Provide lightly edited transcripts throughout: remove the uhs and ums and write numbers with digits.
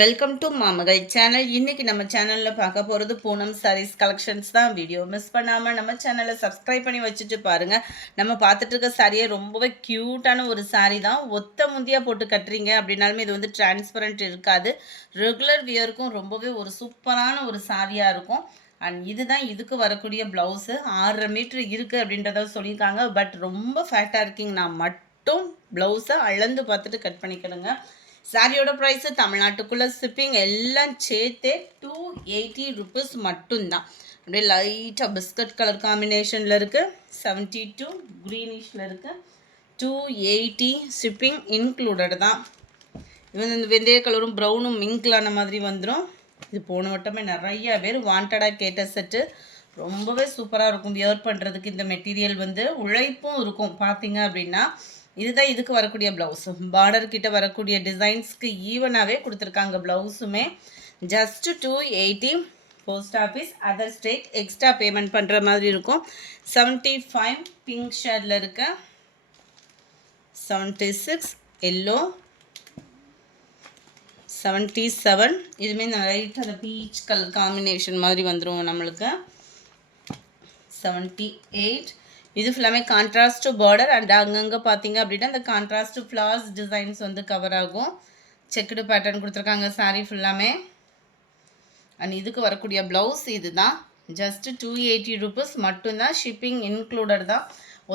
Welcome to மாமகள் channel. இன்னைக்கு நம்ம சேனல்ல பார்க்க போகிறது பூனம் சாரீஸ் கலெக்ஷன்ஸ் தான். வீடியோ மிஸ் பண்ணாமல் நம்ம சேனலை சப்ஸ்கிரைப் பண்ணி வச்சுட்டு பாருங்கள். நம்ம பார்த்துட்டு இருக்க சாரியே ரொம்பவே க்யூட்டான ஒரு சாரீ தான். ஒத்த முந்தியாக போட்டு கட்டுறீங்க அப்படின்னாலுமே இது வந்து டிரான்ஸ்பரண்ட் இருக்காது. ரெகுலர் வியருக்கும் ரொம்பவே ஒரு சூப்பரான ஒரு சாரியாக இருக்கும். அண்ட் இதுதான் இதுக்கு வரக்கூடிய ப்ளவுஸு 6.5 மீட்ரு இருக்குது அப்படின்றத சொல்லியிருக்காங்க. பட் ரொம்ப ஃபேட்டாக இருக்கீங்கன்னா மட்டும் ப்ளவுஸை அளந்து பார்த்துட்டு கட் பண்ணிக்கிடுங்க. சாரியோட ப்ரைஸ் தமிழ்நாட்டுக்குள்ளே ஷிப்பிங் எல்லாம் சேர்த்தே 280 ருபீஸ் மட்டும்தான். அப்படியே லைட்டாக பிஸ்கட் கலர் காம்பினேஷனில் இருக்குது. 72 க்ரீனிஷில் இருக்குது. 280 ஷிப்பிங் இன்க்ளூடட் தான். இது இந்த வெந்தய கலரும் ப்ரௌனும் மிங்கிளான மாதிரி வந்துடும். இது போன வட்டமே நிறைய பேர் வாண்டடாக கேட்ட செட்டு. ரொம்பவே சூப்பராக இருக்கும் வியர் பண்ணுறதுக்கு. இந்த மெட்டீரியல் வந்து உழைப்பும் இருக்கும். பார்த்தீங்க அப்படின்னா இதுதான் இதுக்கு வரக்கூடிய ப்ளவுஸு. பார்டர் கிட்ட வரக்கூடிய டிசைன்ஸ்க்கு ஈவனாகவே கொடுத்துருக்காங்க. ப்ளவுஸுமே just 280. Post office other state extra payment பண்ணுற மாதிரி இருக்கும். 75 பிங்க் ஷேடில் இருக்க, 76 எல்லோ, 77 இதுவுமே லைட் அந்த பீச் கலர் காம்பினேஷன் மாதிரி வந்துடும் நம்மளுக்கு. 78 இது ஃபுல்லாமே கான்ட்ராஸ்ட் பார்டர் அண்ட் அங்கங்கே பார்த்தீங்க அப்படின்னா அந்த கான்ட்ராஸ்ட் ஃப்ளார்ஸ் டிசைன்ஸ் வந்து கவர் ஆகும். செக்குடு பேட்டர்ன் கொடுத்துருக்காங்க சாரீ ஃபுல்லாமே. அண்ட் இதுக்கு வரக்கூடிய ப்ளவுஸ் இது தான். ஜஸ்ட்டு 280 ருபீஸ் மட்டும்தான். ஷிப்பிங் இன்க்ளூடட் தான்.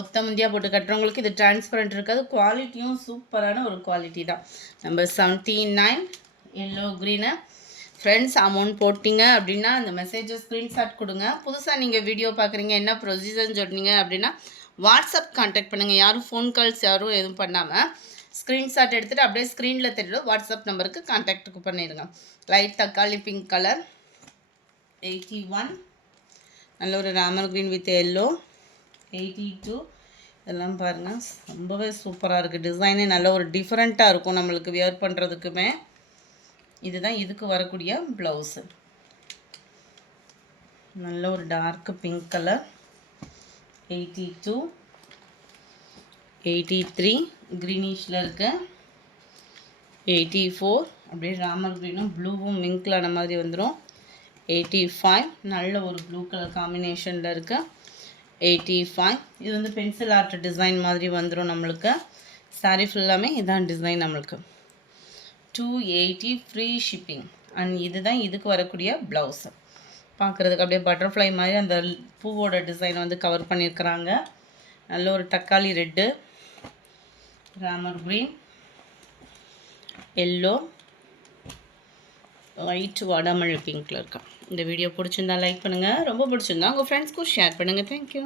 ஒத்த முந்தியாக போட்டு கட்டுறவங்களுக்கு இது டிரான்ஸ்பரண்ட் இருக்காது. குவாலிட்டியும் சூப்பரான ஒரு குவாலிட்டி தான். Number 79 yellow green. Friends amount போட்டிங்க அப்படின்னா அந்த மெசேஜை ஸ்க்ரீன்ஷாட் கொடுங்க. புதுசாக நீங்கள் வீடியோ பார்க்குறீங்க, என்ன ப்ரொசீஜர்னு சொன்னீங்க அப்படின்னா வாட்ஸ்அப் கான்டாக்ட் பண்ணுங்கள். யாரும் ஃபோன் கால்ஸ் யாரும் எதுவும் பண்ணாமல் ஸ்க்ரீன்ஷாட் எடுத்துகிட்டு அப்படியே ஸ்க்ரீனில் தெரியும் வாட்ஸ்அப் நம்பருக்கு கான்டாக்டுக்கு பண்ணிடுங்க. லைட் தக்காளி பிங்க் கலர் 81 நல்ல ஒரு ராமர் க்ரீன் வித் எல்லோ 82 இதெல்லாம் பாருங்கள் ரொம்பவே சூப்பராக இருக்குது. டிசைனே நல்ல ஒரு டிஃப்ரெண்ட்டாக இருக்கும் நம்மளுக்கு வியர் பண்ணுறதுக்குமே. இதுதான் இதுக்கு வரக்கூடிய ப்ளவுஸு. நல்ல ஒரு டார்க் பிங்க் கலர் 82 83 க்ரீனிஷில் இருக்கு. 84 அப்படியே ராமர் க்ரீனும் ப்ளூவும் மிங்க்லான மாதிரி வந்துடும். 85 நல்ல ஒரு ப்ளூ கலர் காம்பினேஷனில் இருக்குது. 85 இது வந்து பென்சில் ஆர்ட் டிசைன் மாதிரி வந்துடும் நம்மளுக்கு. சாரீ ஃபுல்லாமே இதான் டிசைன் நம்மளுக்கு. 280 ஃப்ரீ ஷிப்பிங். அண்ட் இதுதான் இதுக்கு வரக்கூடிய ப்ளவுஸு. பார்க்குறதுக்கு அப்படியே பட்டர்ஃப்ளை மாதிரி அந்த பூவோட டிசைனை வந்து கவர் பண்ணியிருக்கிறாங்க. நல்ல ஒரு தக்காளி red, Ramar green, yellow, white வாடாமல்லி பிங்க்கில் இருக்கா. இந்த வீடியோ பிடிச்சிருந்தா லைக் பண்ணுங்கள். ரொம்ப பிடிச்சிருந்தா உங்கள் ஃப்ரெண்ட்ஸ்க்கும் ஷேர் பண்ணுங்கள். தேங்க்யூ.